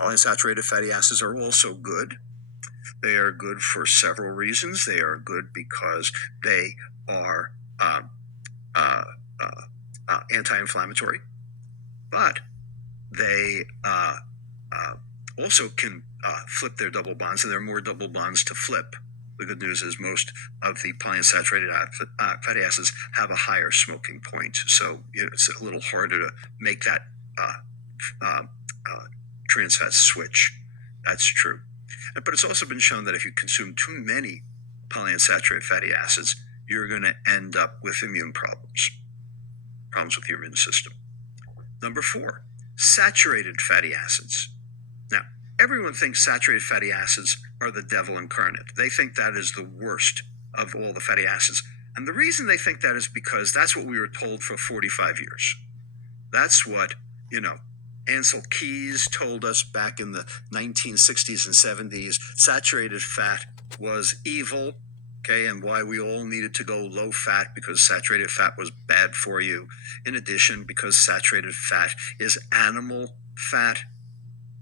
Polyunsaturated fatty acids are also good. They are good for several reasons. They are good because they are uh, anti-inflammatory, but they also can flip their double bonds, and there are more double bonds to flip. The good news is most of the polyunsaturated fatty acids have a higher smoking point, so it's a little harder to make that trans fat switch. That's true. But it's also been shown that if you consume too many polyunsaturated fatty acids, you're going to end up with immune problems with your immune system. Number 4, saturated fatty acids. Now, everyone thinks saturated fatty acids are the devil incarnate. They think that is the worst of all the fatty acids. And the reason they think that is because that's what we were told for 45 years. That's what, Ancel Keys told us back in the 1960s and 70s. Saturated fat was evil, okay, and why we all needed to go low fat because saturated fat was bad for you. In addition, because saturated fat is animal fat,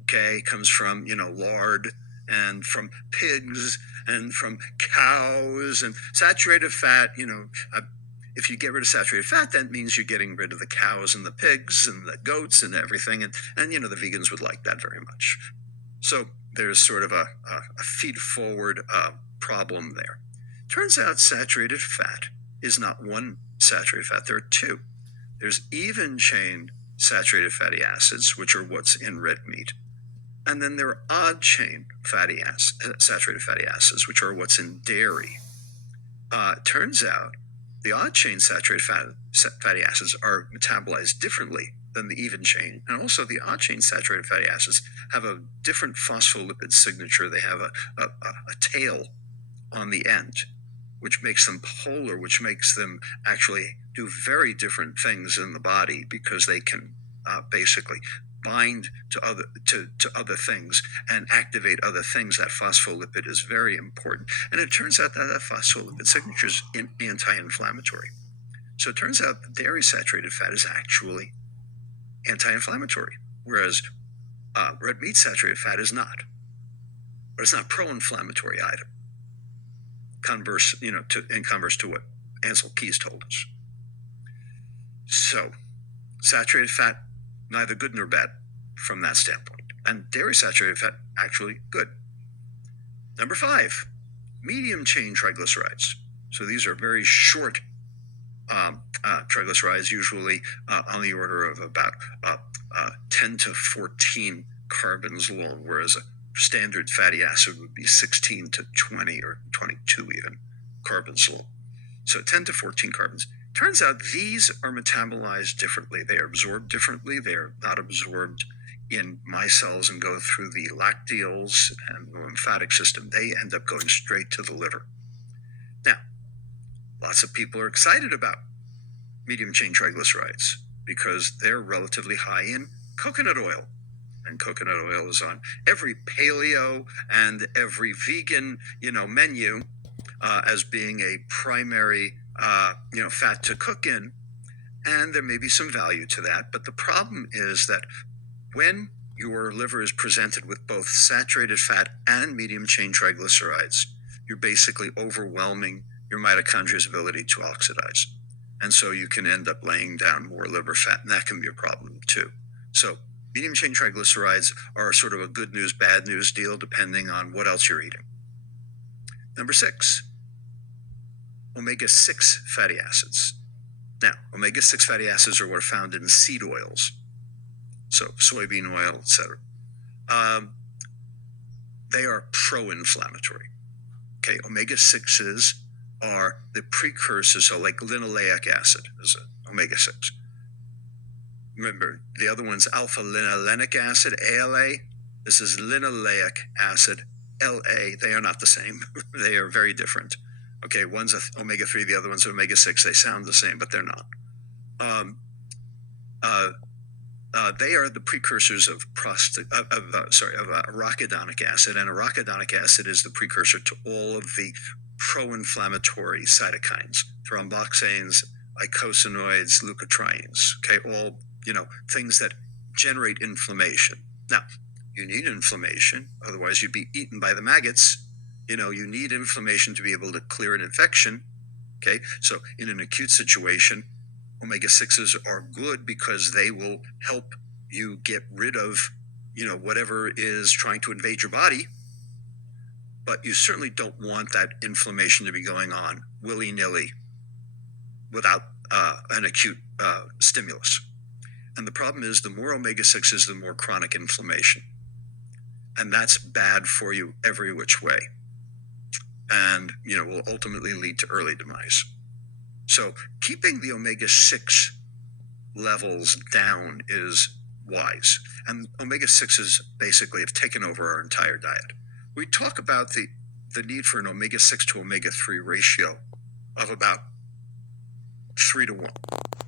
okay, comes from, lard and from pigs and from cows, and saturated fat, if you get rid of saturated fat, that means you're getting rid of the cows and the pigs and the goats and everything. And the vegans would like that very much. So there's sort of a feed-forward problem there. Turns out saturated fat is not one saturated fat. There are two. There's even-chain saturated fatty acids, which are what's in red meat. And then there are odd-chain saturated fatty acids, which are what's in dairy. Turns out the odd-chain saturated fatty acids are metabolized differently than the even-chain. And also the odd-chain saturated fatty acids have a different phospholipid signature. They have a tail on the end, which makes them polar, which makes them actually do very different things in the body because they can basically bind to other things and activate other things. That phospholipid is very important. And it turns out that phospholipid signature is anti-inflammatory. So it turns out that dairy saturated fat is actually anti-inflammatory, whereas red meat saturated fat is not. But it's not pro-inflammatory either. In converse to what Ancel Keys told us. So saturated fat, neither good nor bad from that standpoint. And dairy saturated fat, actually good. Number 5, medium chain triglycerides. So these are very short triglycerides, usually on the order of about 10 to 14 carbons long, whereas a standard fatty acid would be 16 to 20 or 22 even carbons long. So 10 to 14 carbons. Turns out these are metabolized differently. They are absorbed differently. They are not absorbed in my cells and go through the lacteals and the lymphatic system. They end up going straight to the liver. Now, lots of people are excited about medium chain triglycerides because they're relatively high in coconut oil. And coconut oil is on every paleo and every vegan, menu as being a primary fat to cook in, and there may be some value to that. But the problem is that when your liver is presented with both saturated fat and medium chain triglycerides, you're basically overwhelming your mitochondria's ability to oxidize. And so you can end up laying down more liver fat, and that can be a problem too. So medium chain triglycerides are sort of a good news, bad news deal depending on what else you're eating. Number 6, omega-6 fatty acids. Now, omega-6 fatty acids are what are found in seed oils, so soybean oil, etc. They are pro-inflammatory. Okay, omega-6s are the precursors, so like linoleic acid is omega-6. Remember, the other one's alpha-linolenic acid, ALA. This is linoleic acid, LA. They are not the same. They are very different. Okay, one's omega-3, the other one's omega-6. They sound the same, but they're not. They are the precursors of arachidonic acid, and arachidonic acid is the precursor to all of the pro-inflammatory cytokines, thromboxanes, eicosanoids, leukotrienes. Okay, all things that generate inflammation. Now, You need inflammation, otherwise you'd be eaten by the maggots. You need inflammation to be able to clear an infection. Okay, so in an acute situation, omega-6s are good because they will help you get rid of, whatever is trying to invade your body. But you certainly don't want that inflammation to be going on willy-nilly without an acute stimulus. And the problem is, the more omega-6s, the more chronic inflammation. And that's bad for you every which way. And, will ultimately lead to early demise. So keeping the omega-6 levels down is wise. And omega-6s basically have taken over our entire diet. We talk about the need for an omega-6 to omega-3 ratio of about 3 to 1.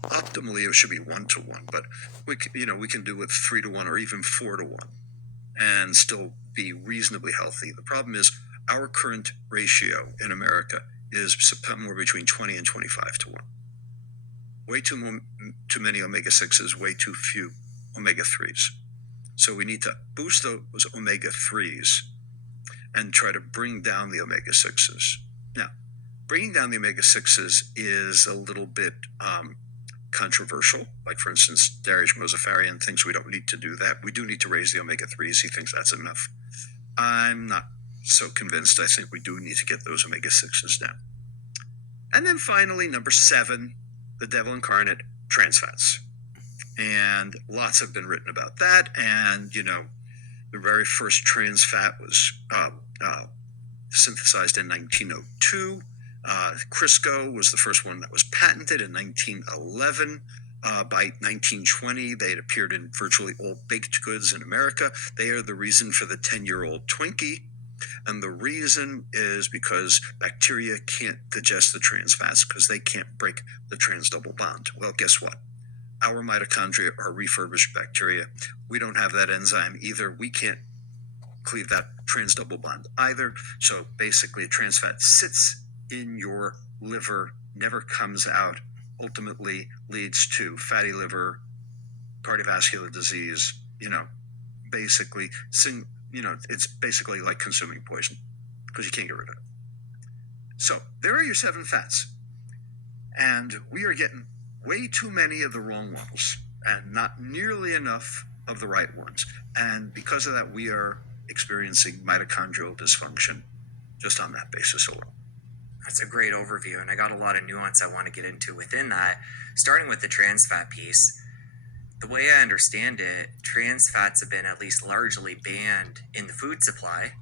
Optimally, it should be 1 to 1, but we can do with 3 to 1 or even 4 to 1 and still be reasonably healthy. The problem is, our current ratio in America is somewhere between 20 and 25 to 1. Way too many omega-6s, way too few omega-3s. So we need to boost those omega-3s and try to bring down the omega-6s. Now, bringing down the omega-6s is a little bit controversial. Like, for instance, Dariush Mozaffarian thinks we don't need to do that. We do need to raise the omega-3s. He thinks that's enough. I'm not so convinced. I think we do need to get those omega-6s down. And then finally, number 7, the devil incarnate, trans fats. And lots have been written about that. And, the very first trans fat was synthesized in 1902. Crisco was the first one that was patented in 1911. By 1920, they had appeared in virtually all baked goods in America. They are the reason for the 10-year-old Twinkie. And the reason is because bacteria can't digest the trans fats because they can't break the trans double bond. Well, guess what? Our mitochondria are refurbished bacteria. We don't have that enzyme either. We can't cleave that trans double bond either. So basically, trans fat sits in your liver, never comes out, ultimately leads to fatty liver, cardiovascular disease, basically, it's basically like consuming poison because you can't get rid of it. So there are your 7 fats. And we are getting way too many of the wrong ones and not nearly enough of the right ones. And because of that, we are experiencing mitochondrial dysfunction just on that basis alone. That's a great overview, and I got a lot of nuance I want to get into within that, starting with the trans fat piece. The way I understand it, trans fats have been at least largely banned in the food supply.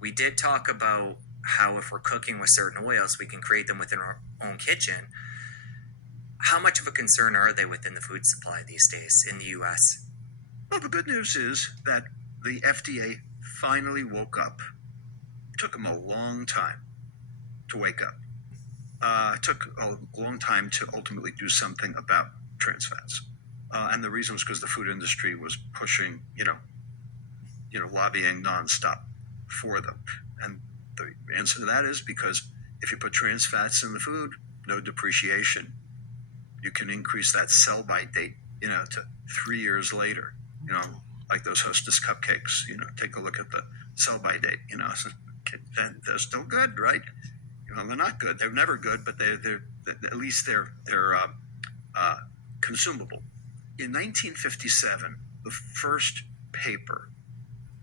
We did talk about how if we're cooking with certain oils, we can create them within our own kitchen. How much of a concern are they within the food supply these days in the U.S.? Well, the good news is that the FDA finally woke up. It took them a long time to wake up. It took a long time to ultimately do something about trans fats. And the reason was because the food industry was pushing, lobbying nonstop for them. And the answer to that is because if you put trans fats in the food, no depreciation. You can increase that sell-by date, to 3 years later, like those Hostess cupcakes, take a look at the sell-by date, and they're still good, right? They're not good. They're never good, but they're at least they're consumable. In 1957, the first paper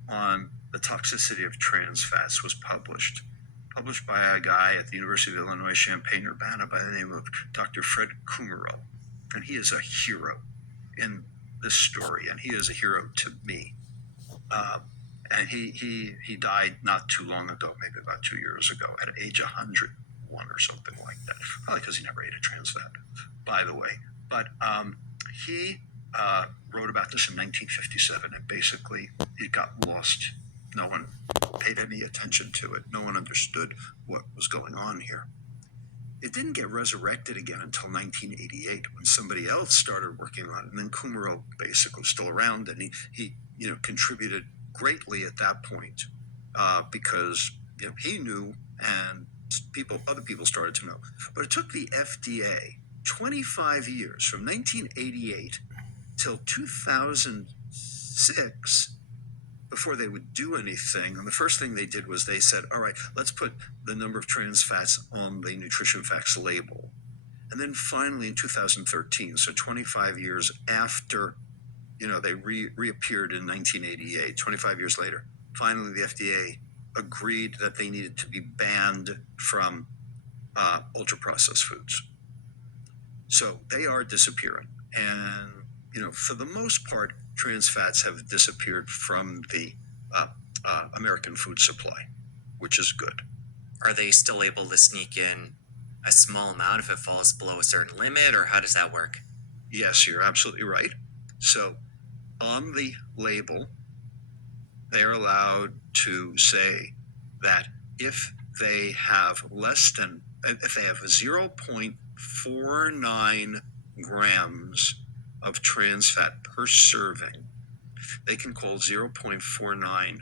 on the toxicity of trans fats was published by a guy at the University of Illinois Champaign-Urbana by the name of Dr. Fred Kumerow. And he is a hero in this story, and he is a hero to me. And he died not too long ago, maybe about 2 years ago, at age 101 or something like that. Probably because he never ate a trans fat, by the way. But he wrote about this in 1957, and basically it got lost. No one paid any attention to it. No one understood what was going on here. It didn't get resurrected again until 1988 when somebody else started working on it. And then Kumerow basically was still around, and he contributed greatly at that point because he knew and other people started to know. But it took the FDA 25 years, from 1988 till 2006, before they would do anything, and the first thing they did was they said, all right, let's put the number of trans fats on the nutrition facts label. And then finally in 2013, so 25 years after, they reappeared in 1988, 25 years later, finally the FDA agreed that they needed to be banned from ultra-processed foods. So they are disappearing. And, for the most part, trans fats have disappeared from the American food supply, which is good. Are they still able to sneak in a small amount if it falls below a certain limit, or how does that work? Yes, you're absolutely right. So on the label, they're allowed to say that if they have 0.49 grams of trans fat per serving, they can call 0.490.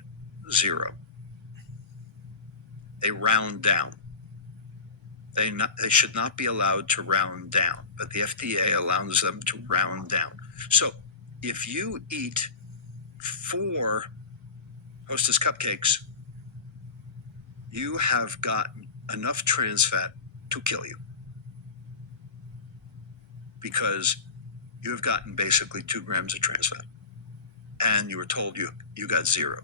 They round down. They should not be allowed to round down, but the FDA allows them to round down. So if you eat 4 Hostess cupcakes, you have gotten enough trans fat to kill you, because you have gotten basically 2 grams of trans fat, and you were told you got 0.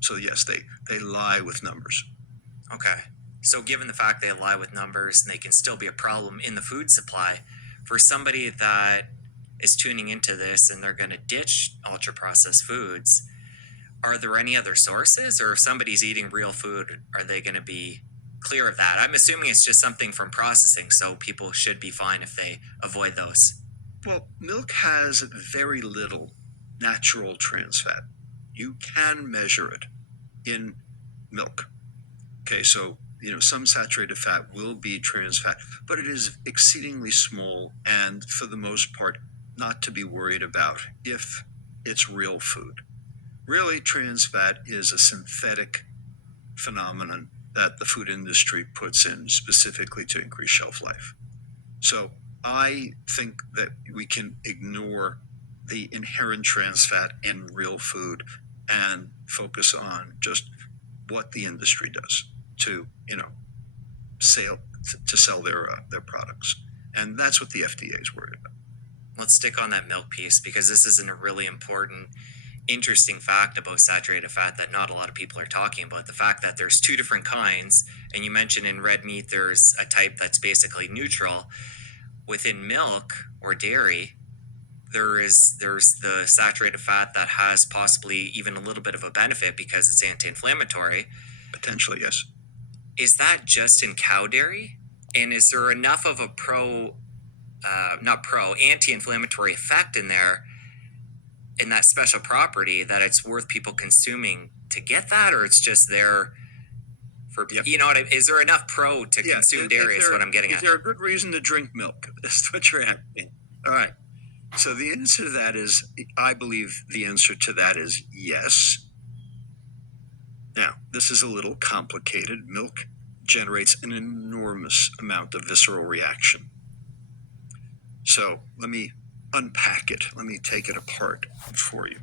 So yes, they lie with numbers. Okay. So given the fact they lie with numbers and they can still be a problem in the food supply, for somebody that is tuning into this and they're going to ditch ultra processed foods, are there any other sources? Or if somebody's eating real food, are they going to be clear of that? I'm assuming it's just something from processing, so people should be fine if they avoid those. Well, milk has very little natural trans fat. You can measure it in milk. Okay, so some saturated fat will be trans fat, but it is exceedingly small, and for the most part, not to be worried about if it's real food. Really, trans fat is a synthetic phenomenon that the food industry puts in specifically to increase shelf life. So I think that we can ignore the inherent trans fat in real food and focus on just what the industry does to sell their products, and that's what the FDA is worried about. Let's stick on that milk piece, because this isn't a really important, interesting fact about saturated fat that not a lot of people are talking about. The fact that there's 2 different kinds, and you mentioned in red meat there's a type that's basically neutral. Within milk or dairy, there's the saturated fat that has possibly even a little bit of a benefit because it's anti-inflammatory. Potentially, yes. Is that just in cow dairy? And is there enough of a anti-inflammatory effect in there, in that special property, that it's worth people consuming to get that? Or it's just there for, Yep. Is there enough pro to consume dairy is what I'm getting at. Is there a good reason to drink milk? That's what you're asking. All right. So the answer to that is, I believe the answer to that is yes. Now, this is a little complicated. Milk generates an enormous amount of visceral reaction. So let me unpack it. Let me take it apart for you.